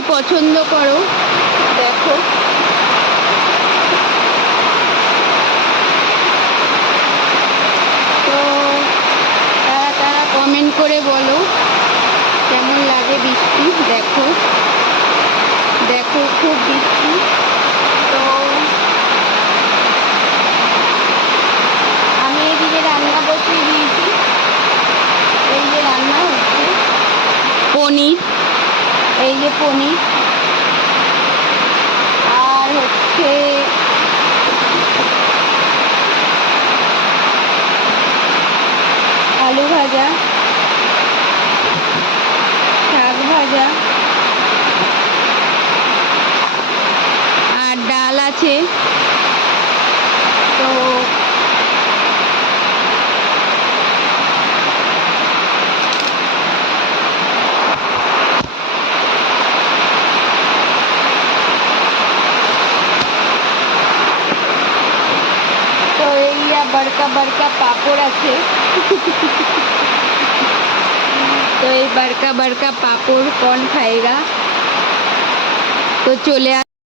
কি পছন্দ করো দেখো। তো তারা তারা কমেন্ট করে বলো কেমন লাগে বৃষ্টি। দেখো দেখো খুব বৃষ্টি। তো আমি এদিকে রান্না বসিয়ে দিয়েছি। এই যে রান্না হচ্ছে পনির, এই যে পনির, আর হচ্ছে আলু ভাজা, শাক ভাজা, আর ডাল আছে। তো बड़का बड़का पापड़ আছে। तो ये बड़का बड़का पापड़ कौन खाएगा। तो चले